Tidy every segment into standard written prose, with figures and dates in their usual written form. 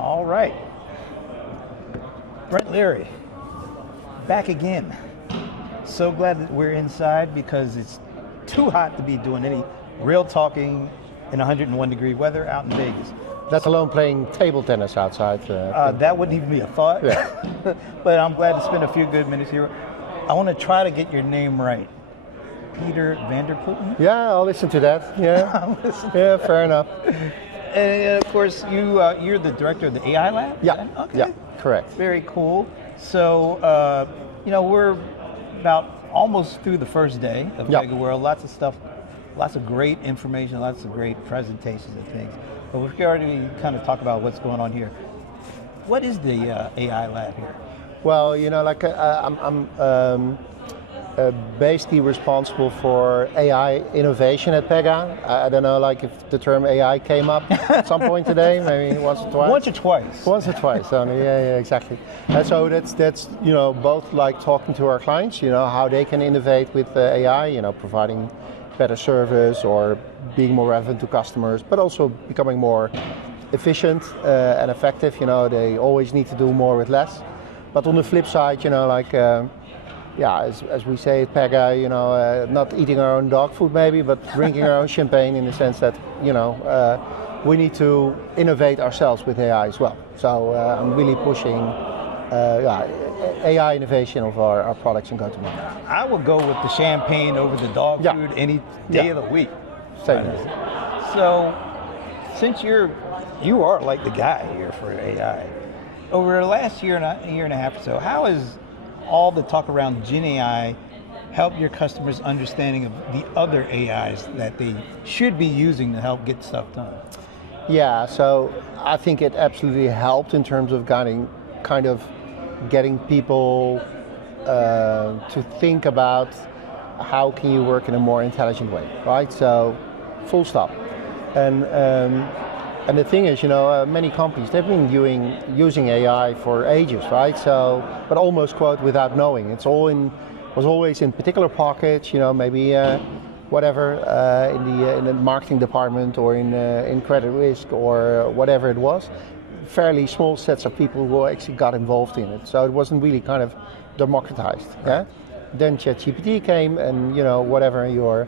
All right. Brent Leary, back again. So glad that we're inside because it's too hot to be doing any real talking in 101 degree weather out in Vegas. Let alone playing table tennis outside. That wouldn't even be a thought. Yeah. But I'm glad to spend a few good minutes here. I want to try to get your name right. Peter Vander Putten? Yeah, I'll listen to that. Yeah, yeah, fair enough. And of course, you're the director of the AI Lab? Yeah, okay. Yeah, correct. Very cool. So, we're about almost through the first day of Pegaworld. Lots of stuff, lots of great information, lots of great presentations and things. But we're already kind of talk about what's going on here. What is the AI Lab here? Well, I'm basically responsible for AI innovation at Pega. I don't know, if the term AI came up at some point today, maybe once or twice. Once or twice. Once or twice only. Yeah, exactly. And so that's both like talking to our clients, how they can innovate with AI, providing better service or being more relevant to customers, but also becoming more efficient and effective. They always need to do more with less. But on the flip side, as we say at Pega, not eating our own dog food maybe, but drinking our own champagne in the sense that, we need to innovate ourselves with AI as well. So I'm really pushing AI innovation of our products and go-to-market. I would go with the champagne over the dog food any day of the week. Same. So, since you are like the guy here for AI, over the last year and a half or so, how has all the talk around Gen AI help your customers' understanding of the other AIs that they should be using to help get stuff done? Yeah, so I think it absolutely helped in terms of getting people to think about how can you work in a more intelligent way, right? So, full stop. And the thing is, many companies, they've been using AI for ages, right? So, but almost quote without knowing. It was always in particular pockets, maybe whatever in the marketing department or in credit risk or whatever it was. Fairly small sets of people who actually got involved in it. So it wasn't really kind of democratized. Yeah. Then ChatGPT came, and whatever your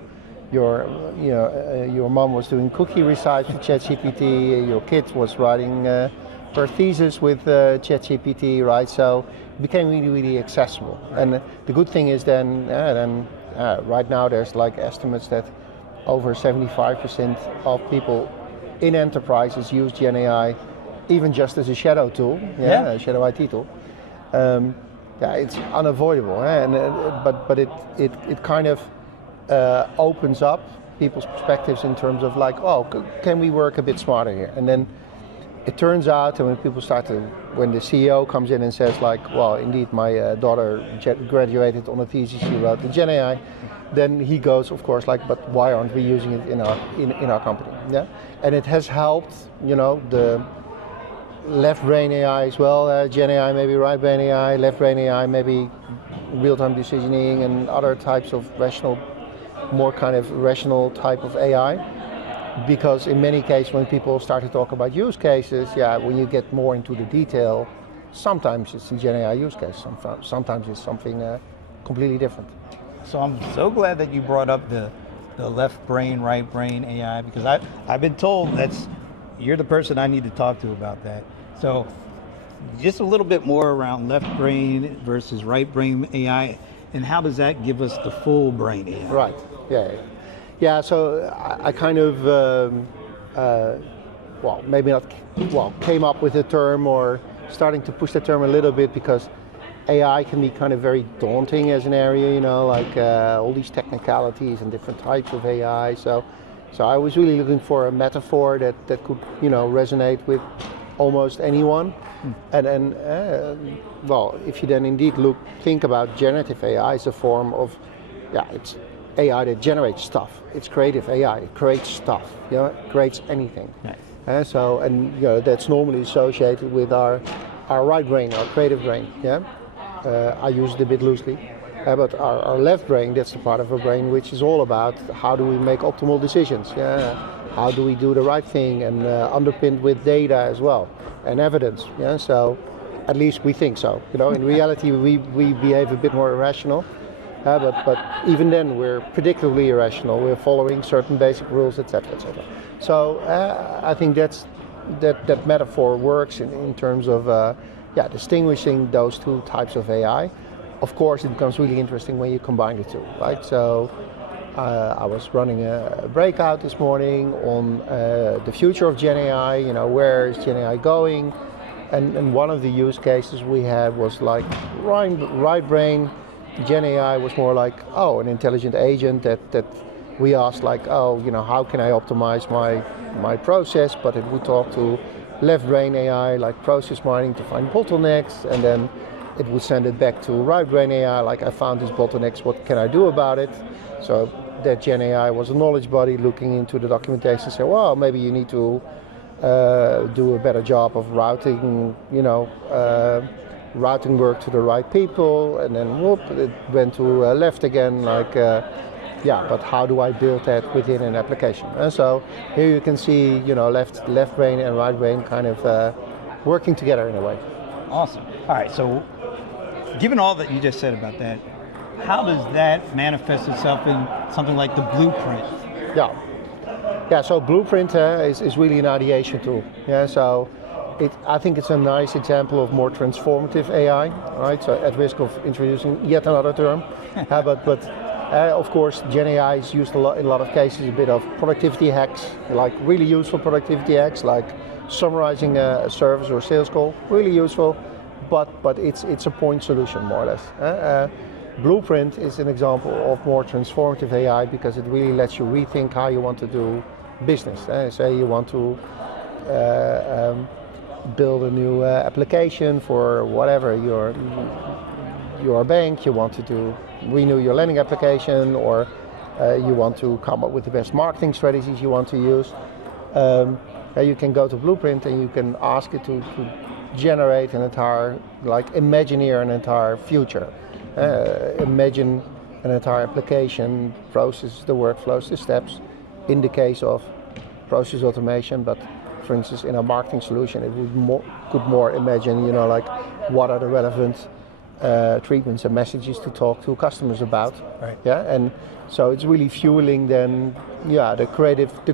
mom was doing cookie recites with ChatGPT, your kid was writing her thesis with ChatGPT, right? So it became really, really accessible. And the good thing is then right now there's estimates that over 75% of people in enterprises use Gen AI even just as a shadow tool, a shadow IT tool. It's unavoidable, but it kind of opens up people's perspectives in terms of can we work a bit smarter here? And then it turns out, and when the CEO comes in and says well, indeed, my daughter graduated on a thesis she wrote in Gen AI, then he goes, of course, but why aren't we using it in our company? Yeah, and it has helped, the left brain AI as well, Gen AI, maybe right brain AI, left brain AI, maybe real-time decisioning and other types of more kind of rational type of AI. Because in many cases, when people start to talk about use cases, when you get more into the detail, sometimes it's a Gen AI use case, sometimes it's something completely different. So I'm so glad that you brought up the left brain, right brain AI, because I've been told you're the person I need to talk to about that. So just a little bit more around left brain versus right brain AI, and how does that give us the full brain AI? Right, yeah. So I kind of, came up with the term, or starting to push the term a little bit, because AI can be kind of very daunting as an area, all these technicalities and different types of AI. So I was really looking for a metaphor that could, resonate with almost anyone. And if you then indeed think about generative AI as a form of, it's AI that generates stuff. It's creative AI. It creates stuff. It creates anything. Nice. That's normally associated with our right brain, our creative brain. Yeah. I use it a bit loosely. But our left brain, that's the part of our brain which is all about how do we make optimal decisions. how do we do the right thing, and underpinned with data as well and evidence. Yeah, so at least we think so. In reality, we behave a bit more irrational, but even then we're predictably irrational. We're following certain basic rules, etc., etc. So I think that metaphor works in terms of distinguishing those two types of AI. Of course, it becomes really interesting when you combine the two, right? So I was running a breakout this morning on the future of Gen AI, where is Gen AI going? And one of the use cases we had was like right brain. Gen AI was more like, an intelligent agent that we asked like, how can I optimize my process? But it would talk to left brain AI, like process mining to find bottlenecks, and then it would send it back to right brain AI, like I found these bottlenecks, what can I do about it? So that Gen AI was a knowledge body looking into the documentation and say, well, maybe you need to do a better job of routing, routing work to the right people, and then whoop, it went to left again, like, but how do I build that within an application? And so here you can see, left brain and right brain kind of working together in a way. Awesome. All right, so given all that you just said about that, how does that manifest itself in something like the blueprint? So blueprint is really an ideation tool. Yeah, so I think it's a nice example of more transformative AI, right? So at risk of introducing yet another term, but of course Gen AI is used in a lot of cases, a bit of productivity hacks, like really useful productivity hacks, like summarizing a service or sales call, really useful, but it's a point solution more or less. Blueprint is an example of more transformative AI because it really lets you rethink how you want to do business. Say you want to build a new application for whatever your bank, you want to renew your lending application, or you want to come up with the best marketing strategies you want to use. You can go to Blueprint and you can ask it to generate an entire, imagineer an entire future. Imagine an entire application, process, the workflows, the steps. In the case of process automation, but for instance, in a marketing solution, it could more imagine, what are the relevant treatments and messages to talk to customers about. Right. Yeah, and so it's really fueling then, the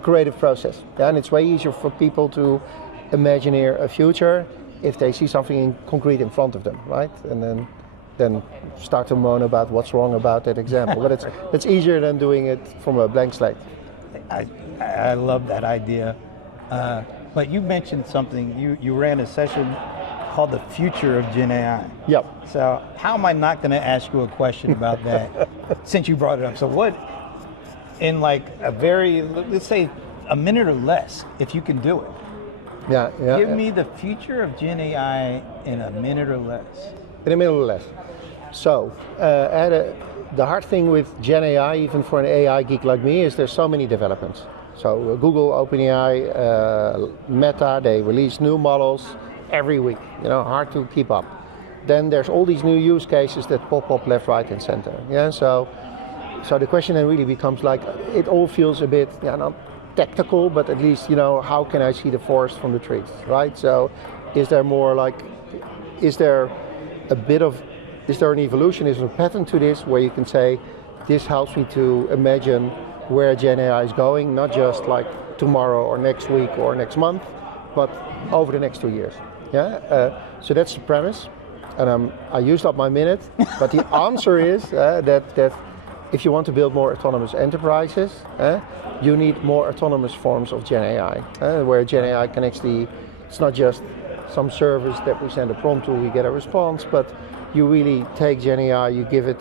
creative process. Yeah, and it's way easier for people to imagineer a future if they see something in concrete in front of them, right? And then start to moan about what's wrong about that example. But it's easier than doing it from a blank slate. I love that idea. But you mentioned something, you ran a session called The Future of Gen AI. Yep. So how am I not going to ask you a question about that since you brought it up? So what, in let's say a minute or less, if you can do it. Yeah. Give me the future of Gen AI in a minute or less. In a minute or less. So, the hard thing with Gen AI, even for an AI geek like me, is there's so many developments. So Google, OpenAI, Meta, they release new models every week. Hard to keep up. Then there's all these new use cases that pop up left, right, and center. Yeah. So the question then really becomes it all feels a bit not tactical, but at least how can I see the forest from the trees, right? So is there more is there an evolution, is there a pattern to this where you can say, this helps me to imagine where Gen AI is going, not just tomorrow or next week or next month, but over the next 2 years. Yeah. So that's the premise, and I used up my minute, but the answer is that if you want to build more autonomous enterprises, you need more autonomous forms of Gen AI, where Gen AI can actually, it's not just some service that we send a prompt to, we get a response, but you really take Gen AI, you give it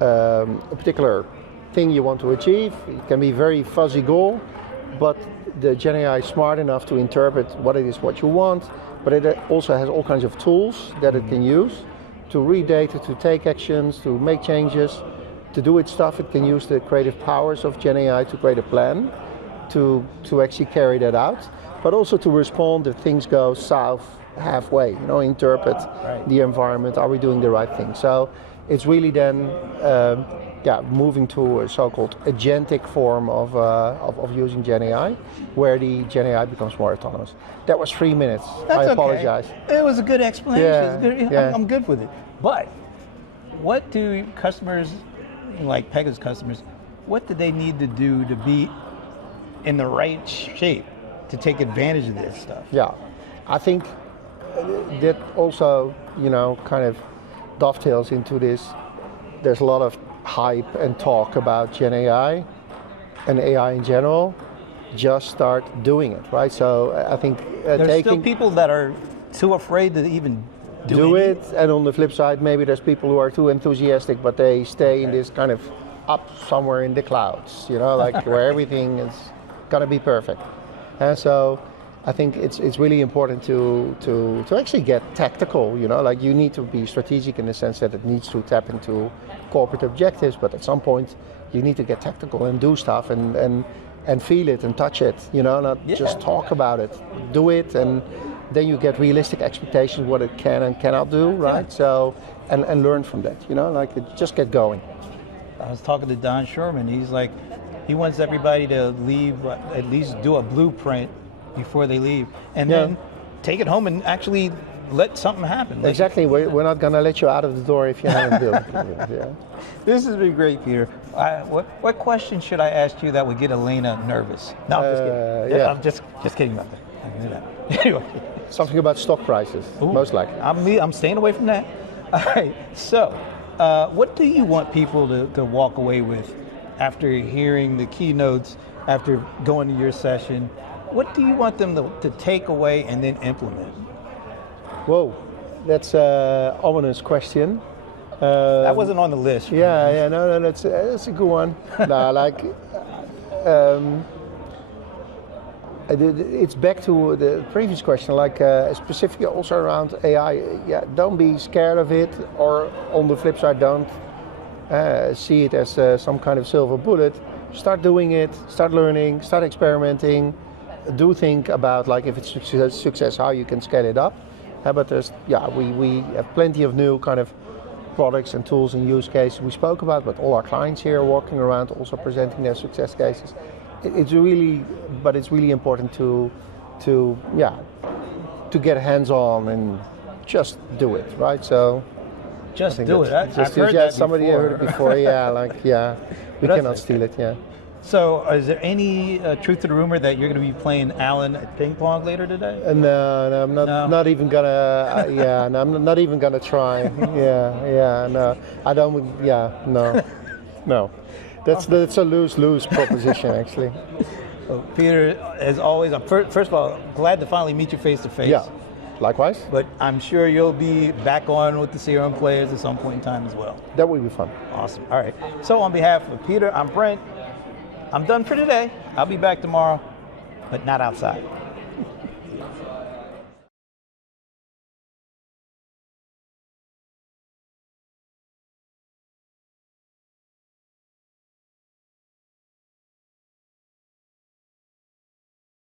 a particular thing you want to achieve. It can be a very fuzzy goal, but the Gen AI is smart enough to interpret what it is what you want, but it also has all kinds of tools that it can use to read data, to take actions, to make changes, to do its stuff. It can use the creative powers of Gen AI to create a plan, to actually carry that out, but also to respond if things go south halfway, interpret the environment, are we doing the right thing? So it's really then moving to a so-called agentic form of using Gen AI, where the Gen AI becomes more autonomous. That was 3 minutes. That's I apologize. Okay. It was a good explanation. Yeah, It's good. yeah. I'm good with it. But what do customers, like Pega's customers, what do they need to do to be in the right shape to take advantage of this stuff? Yeah, I think that also, kind of dovetails into this. There's a lot of hype and talk about Gen AI and AI in general. Just start doing it, right? So I think there's still people that are too afraid to even do it. And on the flip side, maybe there's people who are too enthusiastic, but they stay in this kind of up somewhere in the clouds, like where everything is gonna be perfect. And so I think it's really important to actually get tactical, like you need to be strategic in the sense that it needs to tap into corporate objectives, but at some point you need to get tactical and do stuff and feel it and touch it, not just talk about it, do it, and then you get realistic expectations what it can and cannot do, right? Yeah. So, and learn from that, just get going. I was talking to Don Sherman, he's like, he wants everybody to leave, at least do a blueprint before they leave, and then take it home and actually let something happen. Exactly, we're not going to let you out of the door if you haven't built it. Yeah. This has been great, Peter. What question should I ask you that would get Elena nervous? No, I'm just kidding. Yeah. I'm just kidding about that. I can do that. Anyway. Something about stock prices, most likely. I'm staying away from that. All right, so what do you want people to walk away with after hearing the keynotes, after going to your session? What do you want them to take away and then implement? Whoa, that's an ominous question. That wasn't on the list. No, that's a good one. It's back to the previous question, specifically also around AI. Yeah, don't be scared of it, or on the flip side, don't see it as some kind of silver bullet. Start doing it, start learning, start experimenting. Do think about if it's success, how you can scale it up. But we have plenty of new kind of products and tools and use cases we spoke about, but all our clients here are walking around also presenting their success cases. It's really important to get hands-on and just do it, right? So just do it. I've heard that somebody before. heard it before. We cannot steal it. Yeah. So, is there any truth to the rumor that you're going to be playing Alan at ping pong later today? No, I'm not even gonna. I'm not even gonna try. No, I don't. No. That's a lose-lose proposition, actually. Well, Peter, as always, first of all, glad to finally meet you face to face. Yeah, likewise. But I'm sure you'll be back on with the CRM players at some point in time as well. That would be fun. Awesome. All right. So, on behalf of Peter, I'm Brent. I'm done for today. I'll be back tomorrow, but not outside.